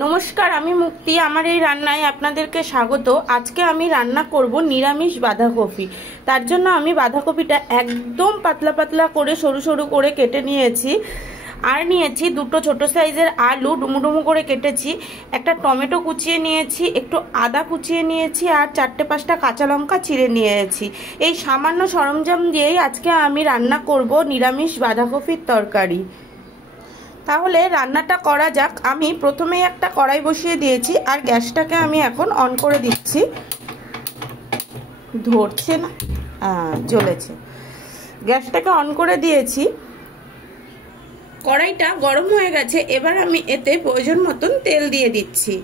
নমস্কার, আমি মুক্তি। আমার এই রান্নায় আপনাদেরকে স্বাগত। আজকে আমি রান্না করব নিরামিষ বাঁধাকপি। তার জন্য আমি বাঁধাকপিটা একদম পাতলা পাতলা করে সরু সরু করে কেটে নিয়েছি। আর নিয়েছি দুটো ছোট সাইজের আলু, ডুমু ডুমু করে কেটেছি। একটা টমেটো কুচিয়ে নিয়েছি, একটু আদা কুচিয়ে নিয়েছি, আর 4-5টা কাঁচা লঙ্কা চিড়ে নিয়েছি। এই সামান্য সরঞ্জাম দিয়েই আজকে আমি রান্না করব নিরামিষ বাঁধাকপির তরকারি। তাহলে রান্নাটা করা যাক। আমি প্রথমেই একটা কড়াই বসিয়ে দিয়েছি আর গ্যাসটাকে আমি এখন অন করে দিচ্ছি। ধরছে না, জ্বলেছে। গ্যাসটাকে অন করে দিয়েছি। কড়াইটা গরম হয়ে গেছে। এবার আমি এতে প্রয়োজন মতন তেল দিয়ে দিচ্ছি।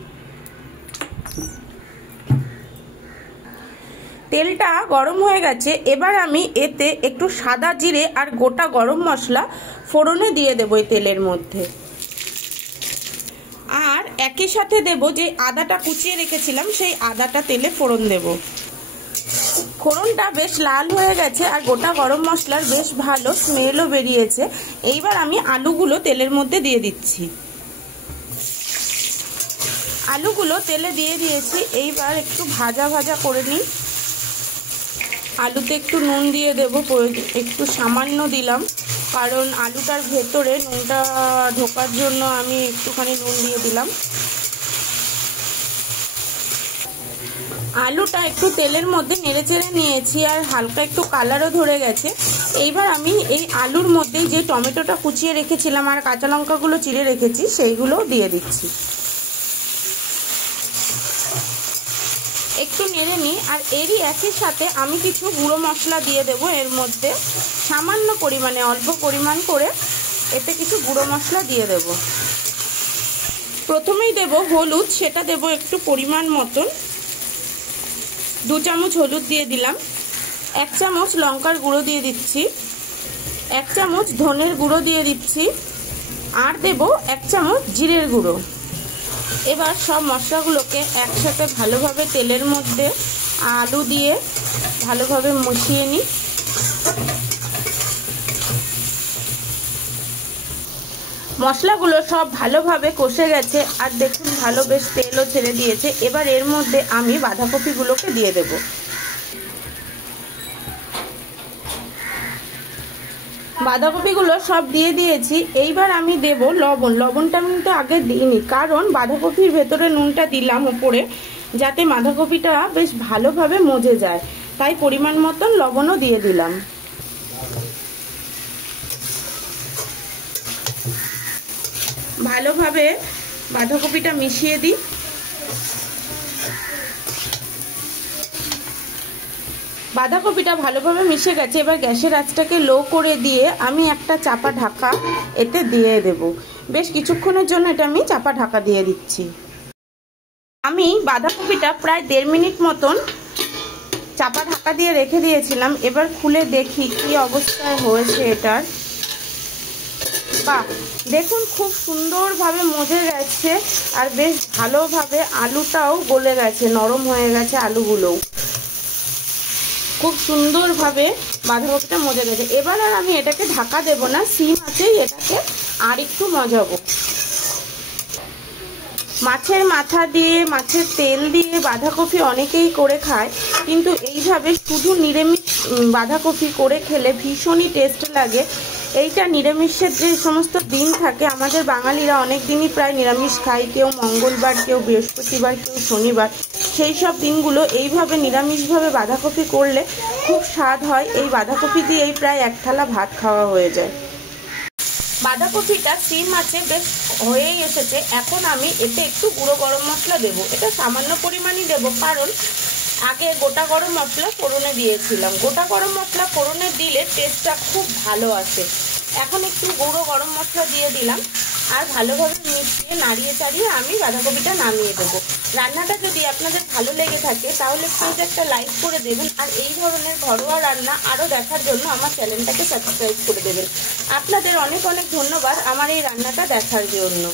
তেলটা গরম হয়ে গেছে। এবার আমি এতে একটু সাদা জিরে আর গোটা গরম মশলা ফোড়নে দিয়ে দেবো এই তেলের মধ্যে। আর একই সাথে দেব যে আদাটা কুচিয়ে রেখেছিলাম, সেই আদাটা তেলে ফোড়ন দেব। ফোড়নটা বেশ লাল হয়ে গেছে আর গোটা গরম মশলার বেশ ভালো স্মেলও বেরিয়েছে। এইবার আমি আলুগুলো তেলের মধ্যে দিয়ে দিচ্ছি। আলুগুলো তেলে দিয়ে দিয়েছি। এইবার একটু ভাজা ভাজা করে নিই। আলুতে একটু নুন দিয়ে দেব, একটু সামান্য দিলাম, কারণ আলুটার ভেতরে নুনটা ঢোকার জন্য আমি একটুখানি নুন দিয়ে দিলাম। আলুটা একটু তেলের মধ্যে নেড়েচেড়ে নিয়েছি আর হালকা একটু কালারও ধরে গেছে। এইবার আমি এই আলুর মধ্যেই যে টমেটোটা কুচিয়ে রেখেছিলাম আর কাঁচা লঙ্কাগুলো চিড়ে রেখেছি সেইগুলো দিয়ে দিচ্ছি। একটু নেড়ে নিই। আর এরই একই সাথে আমি কিছু গুঁড়ো মশলা দিয়ে দেবো এর মধ্যে, সামান্য পরিমাণে, অল্প পরিমাণ করে এতে কিছু গুঁড়ো মশলা দিয়ে দেব। প্রথমেই দেব হলুদ, সেটা দেব একটু পরিমাণ মতন, 2 চামচ হলুদ দিয়ে দিলাম। 1 চামচ লঙ্কার গুঁড়ো দিয়ে দিচ্ছি, 1 চামচ ধনের গুঁড়ো দিয়ে দিচ্ছি, আর দেব 1 চামচ জিরের গুঁড়ো। এবার সব মশলাগুলোকে একসাথে ভালোভাবে তেলের মধ্যে আলু দিয়ে ভালোভাবে মিশিয়ে নিই। মশলাগুলো সব ভালোভাবে কষে গেছে আর দেখুন ভালো বেশ তেলও ছেড়ে দিয়েছে। এবার এর মধ্যে আমি বাঁধাকপিগুলোকে দিয়ে দেব। বাঁধাকপিগুলো সব দিয়ে দিয়েছি। এইবার আমি দেব লবণ। লবণটা আমি কিন্তু আগে দিইনি, কারণ বাঁধাকপির ভেতরে নুনটা দিলাম উপরে, যাতে বাঁধাকপিটা বেশ ভালোভাবে মজে যায়, তাই পরিমাণ মতন লবণও দিয়ে দিলাম। ভালোভাবে বাঁধাকপিটা মিশিয়ে দিই। বাঁধাকপিটা ভালোভাবে মিশে গেছে। এবার গ্যাসের আঁচটাকে লো করে দিয়ে আমি একটা চাপা ঢাকা এতে দিয়ে দেব। বেশ কিছুক্ষণের জন্য এটা আমি চাপা ঢাকা দিয়ে দিচ্ছি। আমি বাঁধাকপিটা প্রায় 1.5 মিনিট মতন চাপা ঢাকা দিয়ে রেখে দিয়েছিলাম। এবার খুলে দেখি কি অবস্থায় হয়েছে এটার। বাহ, দেখুন খুব সুন্দরভাবে মজে গেছে আর বেশ ভালোভাবে আলুটাও গলে গেছে, নরম হয়ে গেছে আলুগুলোও। খুব সুন্দরভাবে বাঁধাকপিটা মজে গেছে। এবার আর আমি এটাকে ঢাকা দেব না, সিম আঁচেই এটাকে আর একটু মজাবো। মাছের মাথা দিয়ে, মাছের তেল দিয়ে বাঁধাকপি অনেকেই করে খায়, কিন্তু এইভাবে শুধু নিরামিষ বাঁধাকপি করে খেলে ভীষণই টেস্ট লাগে। এইটা নিরামিষের যে সমস্ত দিন থাকে, আমাদের বাঙালিরা অনেক দিনই প্রায় নিরামিষ খায়, কেউ মঙ্গলবার, কেউ বৃহস্পতিবার, কেউ শনিবার। সেই সব দিনগুলো এইভাবে নিরামিষভাবে বাঁধাকপি করলে খুব স্বাদ হয়। এই বাঁধাকপি দিয়েই প্রায় 1 থালা ভাত খাওয়া হয়ে যায়। বাঁধাকপিটা সিম আছে বেশ হয়েই এসেছে। এখন আমি এতে একটু গুঁড়ো গরম মশলা দেবো। এটা সামান্য পরিমাণই দেবো, কারণ আগে গোটা গরম মশলা ফোড়নে দিয়েছিলাম। গোটা গরম মশলা ফোড়নে দিলে টেস্টটা খুব ভালো আসে। এখন একটু গুঁড়ো গরম মশলা দিয়ে দিলাম আর ভালোভাবে মিশিয়ে নাড়িয়ে চাড়িয়ে আমি বাঁধাকপিটা নামিয়ে দেবো। রান্নাটা যদি আপনাদের ভালো লেগে থাকে তাহলে প্লিজ একটা লাইক করে দেবেন, আর এই ধরনের ঘরোয়া রান্না আরও দেখার জন্য আমার চ্যানেলটাকে সাবস্ক্রাইব করে দেবেন। আপনাদের অনেক অনেক ধন্যবাদ আমার এই রান্নাটা দেখার জন্য।